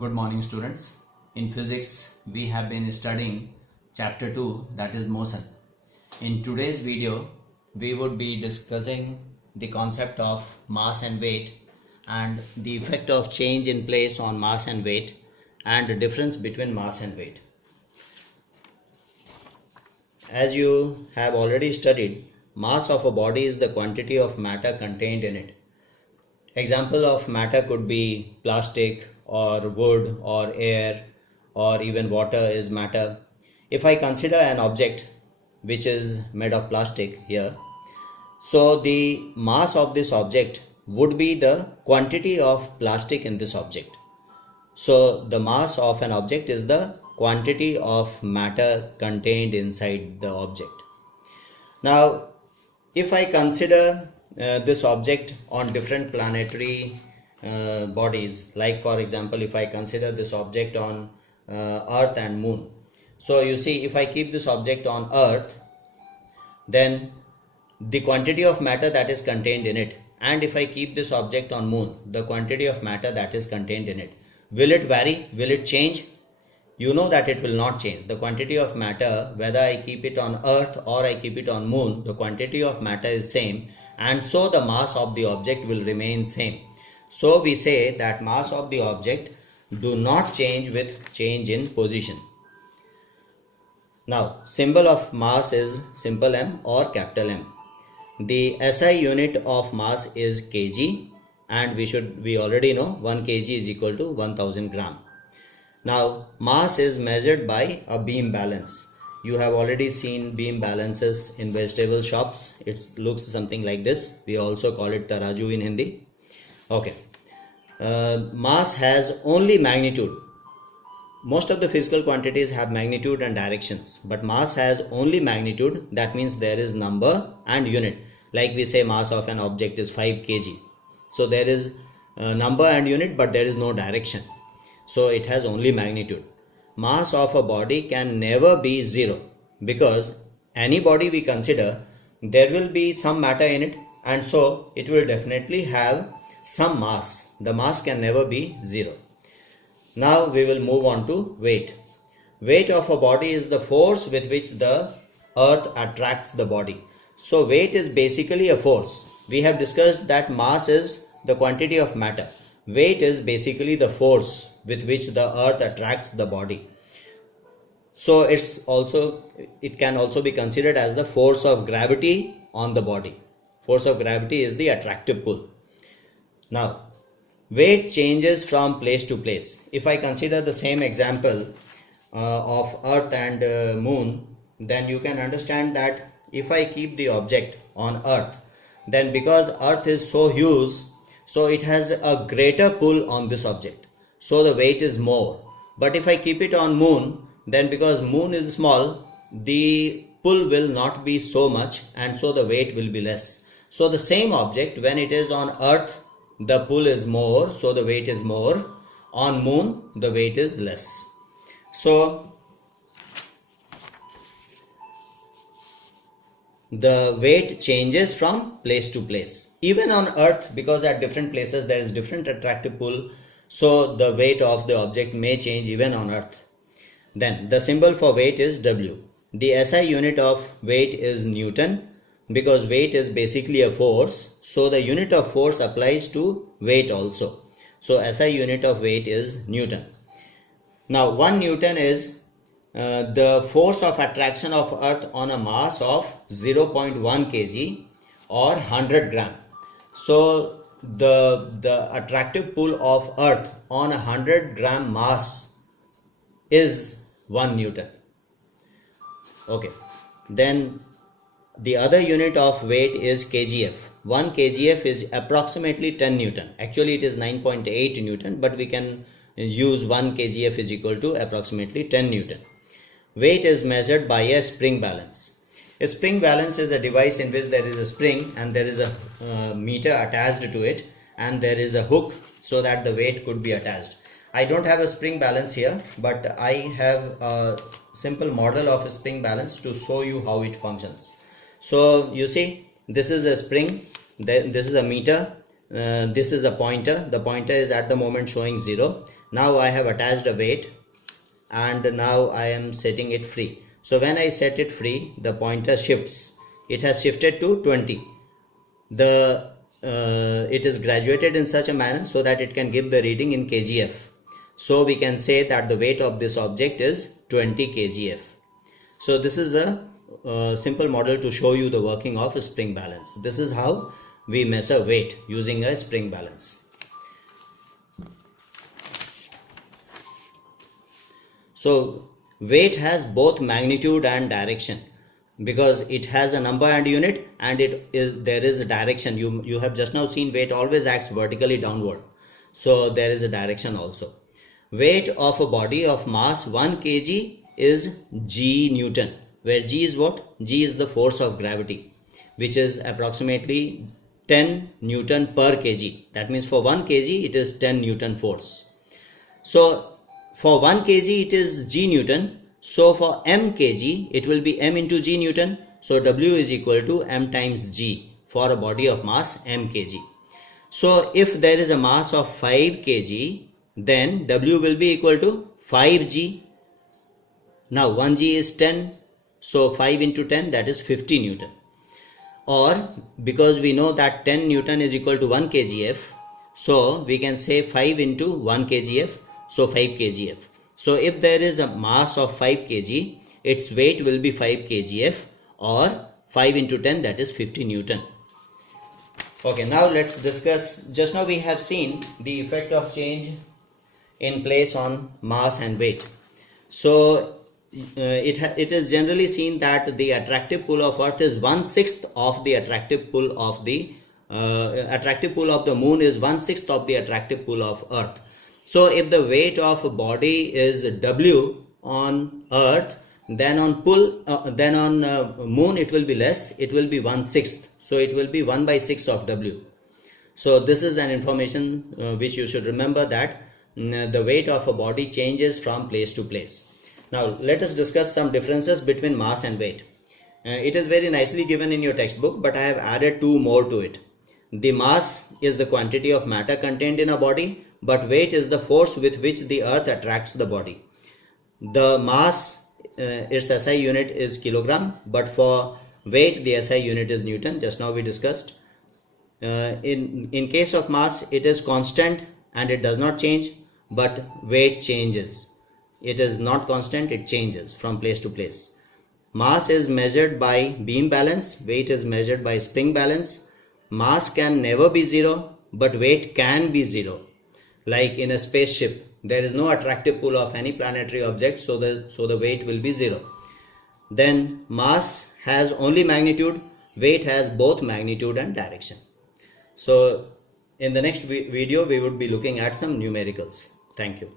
Good morning students. In physics we have been studying chapter 2, that is motion. In today's video we would be discussing the concept of mass and weight and the effect of change in place on mass and weight and the difference between mass and weight. As you have already studied, mass of a body is the quantity of matter contained in it. Example of matter could be plastic or wood or air or even water is matter. If I consider an object which is made of plastic here, so the mass of this object would be the quantity of plastic in this object. So the mass of an object is the quantity of matter contained inside the object. Now if I consider this object on different planetary bodies, like for example if I consider this object on Earth and Moon. So you see, if I keep this object on Earth, then the quantity of matter that is contained in it, and if I keep this object on Moon, the quantity of matter that is contained in it, will it vary? Will it change? You know that it will not change. The quantity of matter, whether I keep it on Earth or I keep it on Moon, the quantity of matter is same, and so the mass of the object will remain same. So we say that mass of the object do not change with change in position. Now symbol of mass is simple m or capital M. The SI unit of mass is kg, and we already know 1 kg is equal to 1000 gram. Now mass is measured by a beam balance. You have already seen beam balances in vegetable shops. It looks something like this. We also call it taraju in Hindi. Okay. Mass has only magnitude. Most of the physical quantities have magnitude and directions, but mass has only magnitude. That means there is number and unit. Like we say mass of an object is 5 kg. So there is number and unit, but there is no direction. So it has only magnitude. Mass of a body can never be zero, because any body we consider, there will be some matter in it, and so it will definitely have some mass. The mass can never be zero. Now we will move on to weight. Weight of a body is the force with which the earth attracts the body. So weight is basically a force. We have discussed that mass is the quantity of matter. Weight is basically the force with which the earth attracts the body. So it can also be considered as the force of gravity on the body. Force of gravity is the attractive pull. Now weight changes from place to place. If I consider the same example of Earth and Moon, then you can understand that if I keep the object on Earth, then because Earth is so huge, so it has a greater pull on this object, so the weight is more. But if I keep it on Moon, then because Moon is small, the pull will not be so much, and so the weight will be less. So the same object, when it is on Earth, the pull is more, so the weight is more. On Moon, the weight is less. So the weight changes from place to place. Even on Earth, because at different places there is different attractive pull, so the weight of the object may change even on Earth. Then the symbol for weight is W. The SI unit of weight is Newton, because weight is basically a force, so the unit of force applies to weight also. So SI unit of weight is Newton. Now 1 Newton is the force of attraction of Earth on a mass of 0.1 kg or 100 gram. So the attractive pull of Earth on a 100 gram mass is 1 Newton. Okay. Then the other unit of weight is kgf. 1 kgf is approximately 10 Newton. Actually it is 9.8 Newton, but we can use 1 kgf is equal to approximately 10 Newton. Weight is measured by a spring balance. A spring balance is a device in which there is a spring and there is a meter attached to it, and there is a hook so that the weight could be attached. I don't have a spring balance here, but I have a simple model of a spring balance to show you how it functions. So you see, this is a spring, this is a meter, this is a pointer. The pointer is at the moment showing 0, Now I have attached a weight and now I am setting it free. So when I set it free, the pointer shifts. It has shifted to 20. It is graduated in such a manner so that it can give the reading in kgf. So we can say that the weight of this object is 20 kgf. So this is a simple model to show you the working of a spring balance. This is how we measure weight using a spring balance. So weight has both magnitude and direction, because it has a number and unit, and there is a direction. You have just now seen weight always acts vertically downward, so there is a direction also. Weight of a body of mass 1 kg is g Newton, where g is what? G is the force of gravity, which is approximately 10 Newton per kg. That means for 1 kg it is 10 Newton force. So for 1 kg it is g Newton. So for m kg it will be m into g Newton. So W is equal to m times g for a body of mass m kg. So if there is a mass of 5 kg, then W will be equal to 5g. Now 1g is 10, so 5 into 10, that is 50 Newton. Or because we know that 10 Newton is equal to 1 kgf, so we can say 5 into 1 kgf, so 5 kgf. So if there is a mass of 5 kg, its weight will be 5 kgf, or 5 into 10, that is 50 Newton. Okay, now let's discuss. Just now we have seen the effect of change in place on mass and weight. So it is generally seen that the attractive pull of Earth is 1/6 of the attractive pull of the moon is 1/6 of the attractive pull of Earth. So if the weight of a body is W on Earth, then on moon it will be less. It will be 1/6. So it will be 1/6 of W. So this is an information which you should remember, that the weight of a body changes from place to place. Now let us discuss some differences between mass and weight. It is very nicely given in your textbook, but I have added 2 more to it. The mass is the quantity of matter contained in a body, but weight is the force with which the earth attracts the body. The mass, its SI unit is kilogram, but for weight the SI unit is Newton. Just now we discussed. In case of mass, it is constant and it does not change, but weight changes. It is not constant, it changes from place to place. Mass is measured by beam balance, weight is measured by spring balance. Mass can never be zero, but weight can be zero. Like in a spaceship, there is no attractive pull of any planetary object, so the weight will be zero. Then mass has only magnitude, weight has both magnitude and direction. So in the next video we would be looking at some numericals. Thank you.